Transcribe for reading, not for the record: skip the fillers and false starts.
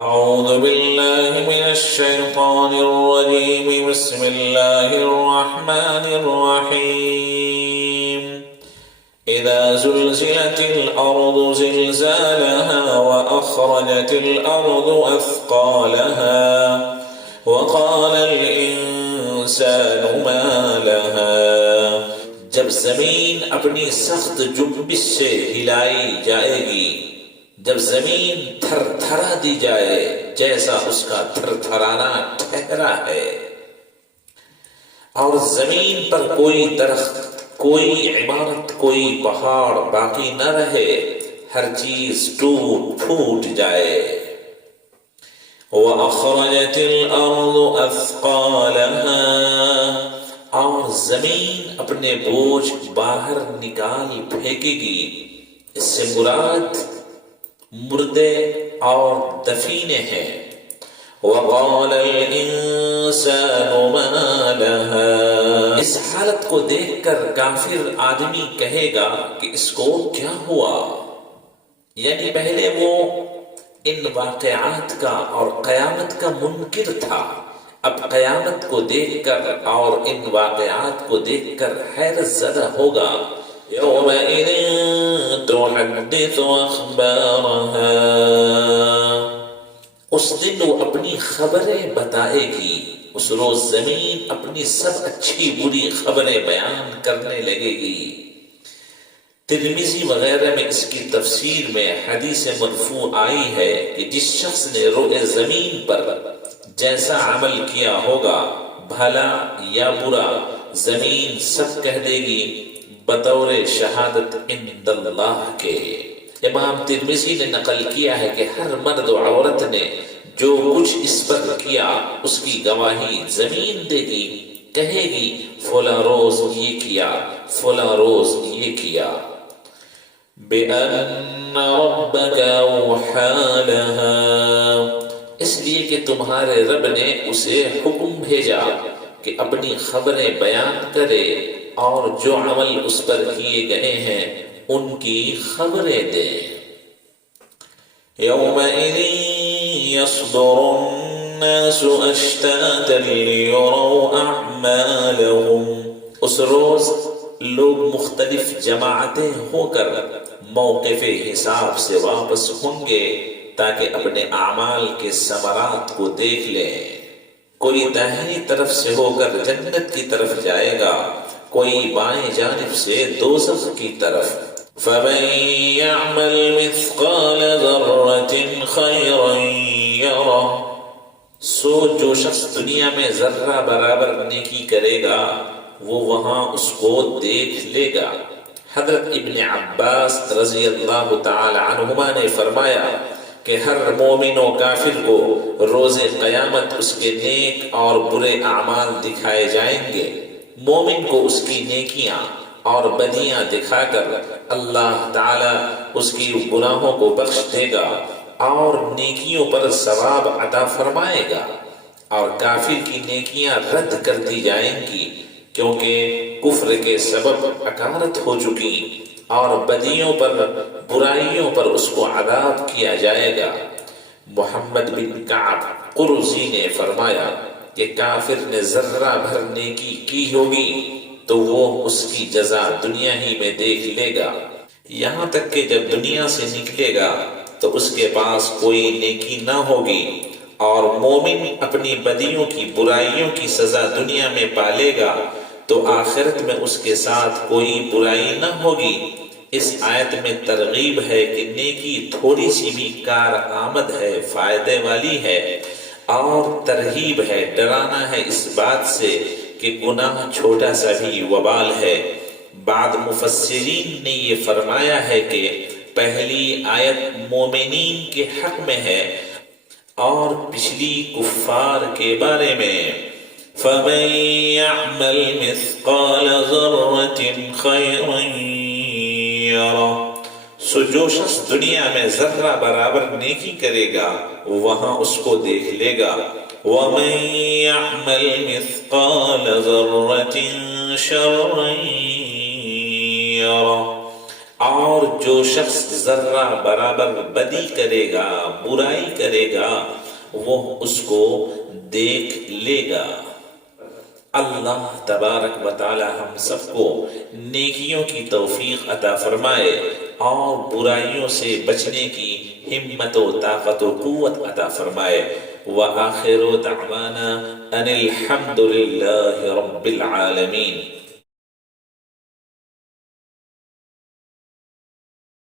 أعوذ بالله من الشيطان الرجيم بسم الله الرحمن الرحيم إذا زلزلت الأرض زلزالها وأخرجت الأرض أثقالها وقال الإنسان ما لها جب زمین اپنی سخت جنبش سے ہلائی جائے گی، جب زمین تھر تھرا دی جائے جیسا اس کا تھر تھرانا ٹھہرا ہے، اور زمین پر کوئی درخت، کوئی عمارت، کوئی پہاڑ باقی نہ رہے، ہر چیز ٹوٹ پھوٹ جائے۔ وَأَخْرَجَتِ الْأَرْضُ أَثْقَالَهَا، اور زمین اپنے بوجھ باہر نکال پھینکے گی۔ اس سے مراد مردے اور دفینے ہیں۔ وَقَالَ الْإِنسَانُ مَا لَهَا، اس حالت کو دیکھ کر کافر آدمی کہے گا کہ اس کو کیا ہوا؟ یعنی پہلے وہ ان واقعات کا اور قیامت کا منکر تھا، اب قیامت کو دیکھ کر اور ان واقعات کو دیکھ کر حیرت زدہ ہوگا۔ یومئذ تحدث اخبارها، اس دن وہ اپنی خبریں بتائے گی، اس روز زمین اپنی سب اچھی بری خبریں بیان کرنے لگے گی۔ ترمذی وغیرہ میں اس کی تفسیر میں حدیث مرفوع آئی ہے کہ جس شخص نے روئے زمین پر جیسا عمل کیا ہوگا، بھلا یا برا، زمین سب کہہ دے گی بطور شہادت عند اللہ کے۔ امام ترمذی نے نقل کیا ہے کہ ہر مرد و عورت نے جو کچھ اس پر کیا اس کی گواہی زمین دے گی، کہے گی فلاں روز یہ کیا، فلاں روز یہ کیا۔ بِأَنَّ رَبَّكَ أَوْحَى لَهَا، اس لیے کہ تمہارے رب نے اسے حکم بھیجا کہ اپنی خبریں بیان کرے اور جو عمل اس پر کیے گئے ہیں ان کی خبریں دے۔ یومئذ یصدر الناس اشتاتا لیروا اعمالهم، اس روز لوگ مختلف جماعتیں ہو کر موقف حساب سے واپس ہوں گے تاکہ اپنے اعمال کے ثمرات کو دیکھ لیں۔ کوئی داہنی طرف سے ہو کر جنت کی طرف جائے گا، کوئی بائیں جانب سے دوزخ کی طرف۔ فَمَن يَعْمَلْ مِثْقَالَ ذَرَّةٍ خَيْرًا يَرَهُ، سو جو شخص دنیا میں ذرہ برابر نیکی کرے گا وہ وہاں اس کو دیکھ لے گا۔ حضرت ابن عباس رضی اللہ تعالی عنہما نے فرمایا کہ ہر مومن و کافر کو روز قیامت اس کے نیک اور برے اعمال دکھائے جائیں گے۔ مومن کو اس کی نیکیاں اور بدیاں دکھا کر اللہ تعالی اس کی گناہوں کو بخش دے گا اور نیکیوں پر ثواب عطا فرمائے گا، اور کافر کی نیکیاں رد کر دی جائیں گی کیونکہ کفر کے سبب حکارت ہو چکی، اور بدیوں پر، برائیوں پر اس کو عذاب کیا جائے گا۔ محمد بن کعب قرظی نے فرمایا کہ کافر نے ذرہ بھر نیکی کی ہوگی تو وہ اس کی جزا دنیا ہی میں دیکھ لے گا، یہاں تک کہ جب دنیا سے نکلے گا تو اس کے پاس کوئی نیکی نہ ہوگی، اور مومن اپنی بدیوں کی، برائیوں کی سزا دنیا میں پالے گا تو آخرت میں اس کے ساتھ کوئی برائی نہ ہوگی۔ اس آیت میں ترغیب ہے کہ نیکی تھوڑی سی بھی کارآمد ہے، فائدے والی ہے، اور ترہیب ہے، ڈرانا ہے اس بات سے کہ گناہ چھوٹا سا بھی وبال ہے۔ بعض مفسرین نے یہ فرمایا ہے کہ پہلی آیت مومنین کے حق میں ہے اور پچھلی کفار کے بارے میں۔ فَمَن يَعْمَلْ مِثْقَالَ ذَرَّةٍ خَيْرًا يَرَهُ، سو جو شخص دنیا میں ذرہ برابر نیکی کرے گا وہاں اس کو دیکھ لے گا۔ وَمَن يَعْمَلْ مِثْقَالَ ذَرَّةٍ شَرًّا يَرَهُ، اور جو شخص ذرہ برابر بدی کرے گا، برائی کرے گا، وہ اس کو دیکھ لے گا۔ اللہ تبارک و تعالی ہم سب کو نیکیوں کی توفیق عطا فرمائے اور برائیوں سے بچنے کی ہمت و طاقت و قوت عطا فرمائے۔ وآخر دعوانا ان الحمد للہ رب العالمین۔